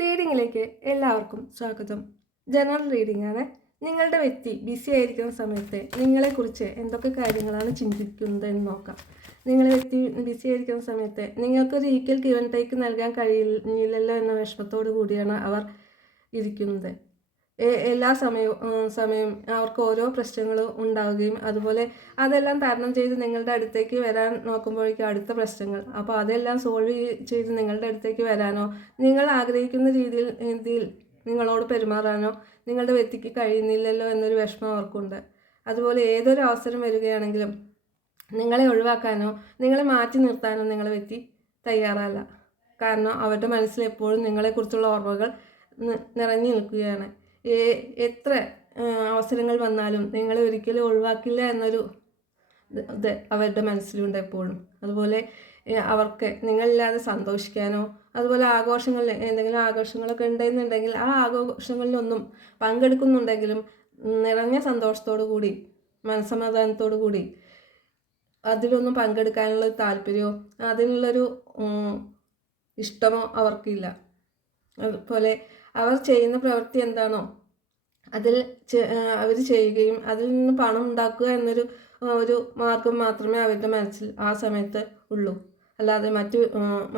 റീഡിങ്ങിലേക്ക് എല്ലാവർക്കും സ്വാഗതം. General reading ആണ്. നിങ്ങളുടെ വ്യക്തി ബിസി ആയിരിക്കുന്ന സമയത്ത് നിങ്ങളെക്കുറിച്ച് എന്തൊക്കെ കാര്യങ്ങളാണ് ചിന്തിക്കുന്നത് എന്ന് നോക്കാം. നിങ്ങളുടെ വ്യക്തി ബിസി ആയിരിക്കുന്ന സമയത്ത് നിങ്ങൾക്കൊരു ഈക്വൽ ഗിവ് ആൻഡ് ടേക്ക് നൽകാൻ കഴിയില്ലല്ലോ എന്ന വിഷമത്തോടു കൂടിയാണ് അവർ ഇരിക്കുന്നത്. എല്ലാ സമയവും അവർക്ക് ഓരോ പ്രശ്നങ്ങളും ഉണ്ടാവുകയും അതുപോലെ അതെല്ലാം തരണം ചെയ്ത് നിങ്ങളുടെ അടുത്തേക്ക് വരാൻ നോക്കുമ്പോഴേക്കും അടുത്ത പ്രശ്നങ്ങൾ. അപ്പോൾ അതെല്ലാം സോൾവ് ചെയ്ത് നിങ്ങളുടെ അടുത്തേക്ക് വരാനോ നിങ്ങൾ ആഗ്രഹിക്കുന്ന രീതിയിൽ നിങ്ങളോട് പെരുമാറാനോ നിങ്ങളുടെ വ്യക്തിക്ക് കഴിയുന്നില്ലല്ലോ എന്നൊരു വിഷമം അവർക്കുണ്ട്. അതുപോലെ ഏതൊരു അവസരം വരികയാണെങ്കിലും നിങ്ങളെ ഒഴിവാക്കാനോ നിങ്ങളെ മാറ്റി നിർത്താനോ നിങ്ങളുടെ വ്യക്തി തയ്യാറല്ല. കാരണം അവരുടെ മനസ്സിൽ എപ്പോഴും നിങ്ങളെക്കുറിച്ചുള്ള ഓർമ്മകൾ നിറഞ്ഞു നിൽക്കുകയാണ്. എത്ര അവസരങ്ങൾ വന്നാലും നിങ്ങളെ ഒരിക്കലും ഒഴിവാക്കില്ല എന്നൊരു ഇത് അവരുടെ മനസ്സിലുണ്ട് എപ്പോഴും. അതുപോലെ അവർക്ക് നിങ്ങളില്ലാതെ സന്തോഷിക്കാനോ അതുപോലെ എന്തെങ്കിലും ആഘോഷങ്ങളൊക്കെ ഉണ്ടെന്നുണ്ടെങ്കിൽ ആ ആഘോഷങ്ങളിലൊന്നും പങ്കെടുക്കുന്നുണ്ടെങ്കിലും നിറഞ്ഞ സന്തോഷത്തോടു കൂടി മനസ്സമാധാനത്തോടു കൂടി അതിലൊന്നും പങ്കെടുക്കാനുള്ള താല്പര്യമോ അതിനുള്ളൊരു ഇഷ്ടമോ അവർക്കില്ല. അതുപോലെ അവർ ചെയ്യുന്ന പ്രവൃത്തി എന്താണോ അതിൽ അവർ ചെയ്യുകയും അതിൽ നിന്ന് പണം ഉണ്ടാക്കുക ഒരു മാർഗം മാത്രമേ അവരുടെ മനസ്സിൽ ആ സമയത്ത് ഉള്ളൂ. അല്ലാതെ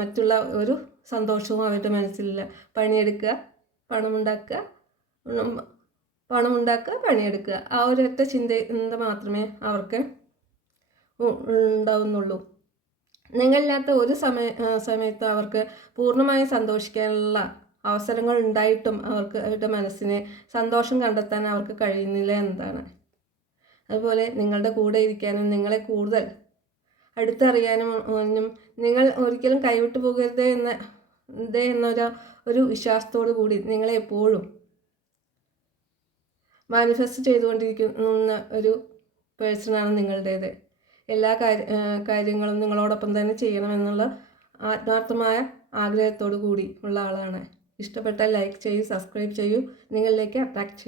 മറ്റുള്ള ഒരു സന്തോഷവും അവരുടെ മനസ്സിലില്ല. പണിയെടുക്കുക, പണമുണ്ടാക്കുക, പണിയെടുക്കുക, ആ ഒരൊറ്റ ചിന്ത മാത്രമേ അവർക്ക് ഉണ്ടാവുന്നുള്ളൂ. നിങ്ങളില്ലാത്ത ഒരു സമയത്ത് അവർക്ക് പൂർണ്ണമായി സന്തോഷിക്കാനുള്ള അവസരങ്ങൾ ഉണ്ടായിട്ടും അവരുടെ മനസ്സിന് സന്തോഷം കണ്ടെത്താൻ അവർക്ക് കഴിയുന്നില്ല എന്നതാണ്. അതുപോലെ നിങ്ങളുടെ കൂടെ ഇരിക്കാനും നിങ്ങളെ കൂടുതൽ അടുത്തറിയാനും നിങ്ങൾ ഒരിക്കലും കൈവിട്ടു പോകരുത് എന്നൊരു വിശ്വാസത്തോടു കൂടി നിങ്ങളെ എപ്പോഴും മാനിഫെസ്റ്റ് ചെയ്തുകൊണ്ടിരിക്കുന്ന ഒരു പേഴ്സണാണ് നിങ്ങളുടേത്. എല്ലാ കാര്യങ്ങളും നിങ്ങളോടൊപ്പം തന്നെ ചെയ്യണമെന്നുള്ള ആത്മാർത്ഥമായ ആഗ്രഹത്തോടു കൂടി ഉള്ള ആളാണ്. ഇഷ്ടപ്പെട്ടാൽ ലൈക്ക് ചെയ്യൂ, സബ്സ്ക്രൈബ് ചെയ്യൂ, നിങ്ങളിലേക്ക് അട്രാക്ട് ചെയ്യൂ.